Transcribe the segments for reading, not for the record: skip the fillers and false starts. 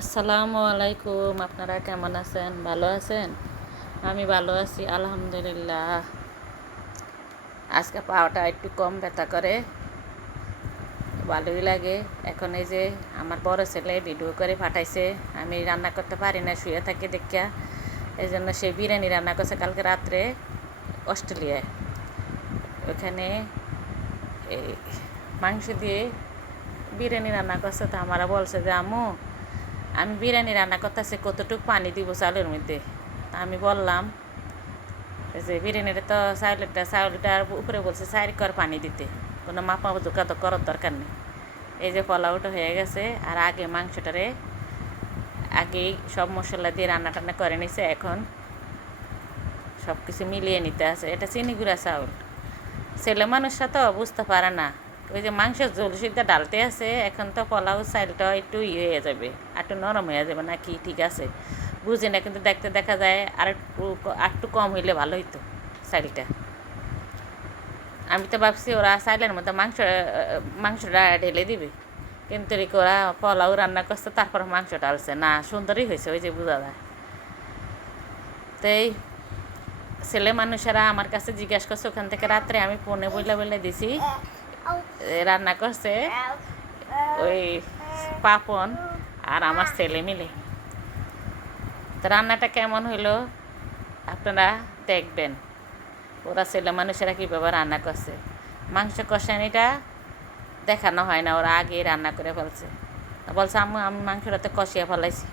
আসসালামু আলাইকুম। আপনারা কেমন আছেন? ভালো আছেন? আমি ভালো আছি আলহামদুলিল্লাহ। আজকে পাওয়াটা একটু কম ব্যথা করে, ভালোই লাগে। এখন এই যে আমার বড় ছেলে ভিডিও করে পাঠাইছে, আমি রান্না করতে পারি না, শুয়ে থাকি দেখিয়া। এই জন্য সে বিরিয়ানি রান্না করছে কালকে রাত্রে অস্ট্রেলিয়ায়। ওখানে এই মাংস দিয়ে বিরিয়ানি রান্না করছে। তো আমারা বলছে যে আম্মু, আমি বিরিয়ানি রান্না করতেছি, কতটুকু পানি দিব চাউলের মধ্যে? আমি বললাম যে বিরিয়ানিটা তো চাউলটার উপরে বলছে 4 কর পানি দিতে, কোনো মাপা জোকা তো করার দরকার নেই। এই যে পোলাওটা হয়ে গেছে, আর আগে মাংসটারে আগেই সব মশলা দিয়ে রান্না টান্না করে নিছে। এখন সব কিছু মিলিয়ে নিতে আছে। এটা চিনি গুঁড়া চাউল। ছেলে মানুষরা তো বুঝতে পারে না, ওই যে মাংসের ঝোল সিদ্ধা ডালতে আছে। এখন তো পোলাও চাইলটা একটু হয়ে যাবে, একটু নরম হয়ে যাবে নাকি, ঠিক আছে বুঝি না, কিন্তু দেখতে দেখা যায় আর একটু কম হইলে ভালো হইতো চাইলটা। আমি তো ভাবছি ওরা চাইলের মধ্যে মাংসটা ঢেলে দিবে, কিন্তু ওরা পোলাও রান্না করছে, তারপর মাংস ডালছে না, সুন্দরই হয়েছে, ওই যে বোঝা যায়। তো এই ছেলে মানুষেরা আমার কাছে জিজ্ঞাসা করছে, ওখান থেকে রাত্রে আমি ফোনে বলে দিছি রান্না করছে ওই পাপন আর আমার ছেলে মিলে। তো রান্নাটা কেমন হইলো আপনারা দেখবেন, ওরা ছেলে মানুষেরা কীভাবে রান্না করছে। মাংস কষানিটা দেখানো হয় না, ওরা আগে রান্না করে ফেলছে। বলছে আম্মু, আমি মাংসটাতে কষিয়ে ফেলাইছি।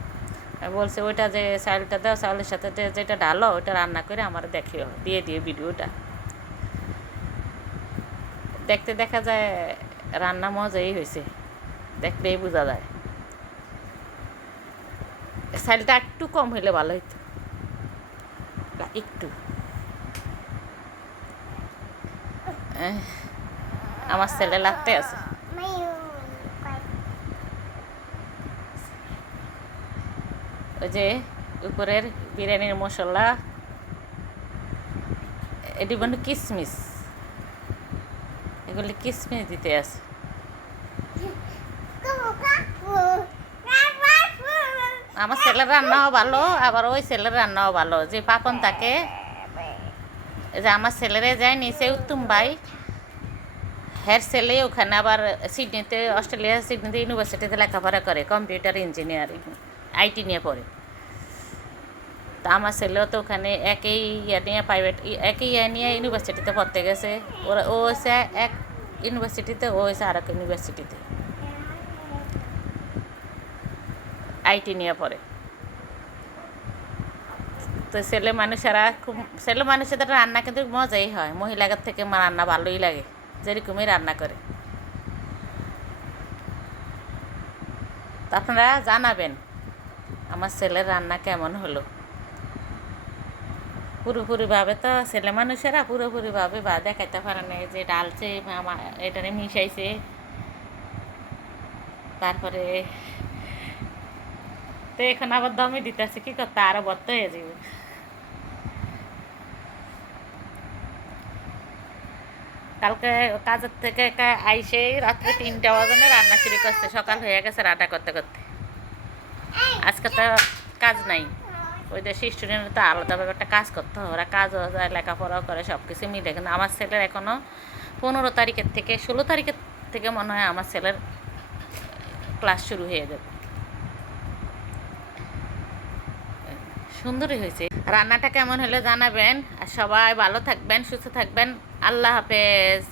আমি বলছে ওইটা যে চাউলটা দাও, চাউলের সাথে যেটা ঢালো ওইটা রান্না করে আমার দেখিও, দিয়ে ভিডিওটা। দেখতে দেখা যায় রান্না মজাই হয়েছে, দেখলেই বোঝা যায়। চালটা একটু কম হইলে ভালো হইতো, একটু। আমার ছেলে লাগতে আছে। ওই যে উপরের বিরিয়ানির মশলা, এটি বন্ধু কিশমিশ, এগুলি কিশমিশ দিতে আছে। আমার ছেলের রান্নাও ভালো, আবার ওই ছেলের রান্নাও ভালো। যে পাপন থাকে, যে আমার ছেলেরে যায় নিচে উত্তম ভাই, হের ছেলে ওখানে আবার সিডনিতে, অস্ট্রেলিয়ার সিডনিতে ইউনিভার্সিটিতে লেখাপড়া করে, কম্পিউটার ইঞ্জিনিয়ারিং আইটি নিয়ে পড়ে। তা আমার ছেলেও তো ওখানে একই ইয়ে নিয়ে প্রাইভেট, একই ইয়ে নিয়ে ইউনিভার্সিটিতে পড়তে গেছে। ওরা ও হয়েছে এক ইউনিভার্সিটিতে, ও হয়েছে আর এক ইউনিভার্সিটিতে আইটি নিয়ে পড়ে। তো ছেলে মানুষেদের রান্না কিন্তু মজাই হয়, মহিলাদের থেকে রান্না ভালোই লাগে, যেরকমই রান্না করে। তো আপনারা জানাবেন আমার ছেলের রান্না কেমন হলো। পুরোপুরিভাবে তো ছেলে মানুষেরা পুরোপুরিভাবে দেখাইতে পারে না, যে ডালছে এটারে মিশাইছে, তারপরে তো এখন আবার দমে দিতেছে, কী করতে, আরও বত্ত হয়ে যাবে। কালকে কাজের থেকে আইসে রাত্রে 3টা বাজনে রান্না শুরু করছে, সকাল হয়ে গেছে রান্না করতে করতে। আজকে তো কাজ নাই, ওই দেশে স্টুডেন্ট তো আলাদাভাবে একটা কাজ করতে হয়, ওরা কাজও যায়, লেখাপড়াও করে, সব কিছু মিলে। কিন্তু আমার ছেলের এখনও 15 তারিখের থেকে 16 তারিখের থেকে মনে হয় আমার ছেলের ক্লাস শুরু হয়ে যাবে। সুন্দরই হয়েছে। রান্নাটা কেমন হলে জানাবেন, আর সবাই ভালো থাকবেন, সুস্থ থাকবেন। আল্লাহ হাফেজ।